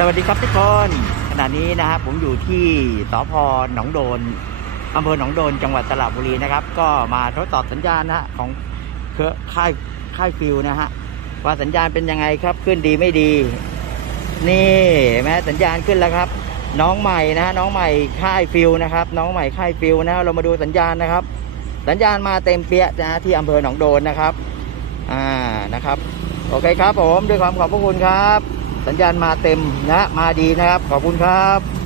สวัสดีครับทุกคนขณะนี้นะครับผมอยู่ที่สพ.หนองโดนอำเภอหนองโดนจังหวัดสระบุรีนะครับก็มาทดสอบสัญญาณนะฮะของเครือค่ายฟิวนะฮะว่าสัญญาณเป็นยังไงครับขึ้นดีไม่ดีนี่แม้สัญญาณขึ้นแล้วครับน้องใหม่นะน้องใหม่ค่ายฟิวนะครับน้องใหม่ค่ายฟิวนะเรามาดูสัญญาณนะครับสัญญาณมาเต็มเปี้ยนะที่อำเภอหนองโดนนะครับนะครับโอเคครับผมด้วยความขอบพระคุณครับสัญญาณมาเต็มนะมาดีนะครับขอบคุณครับ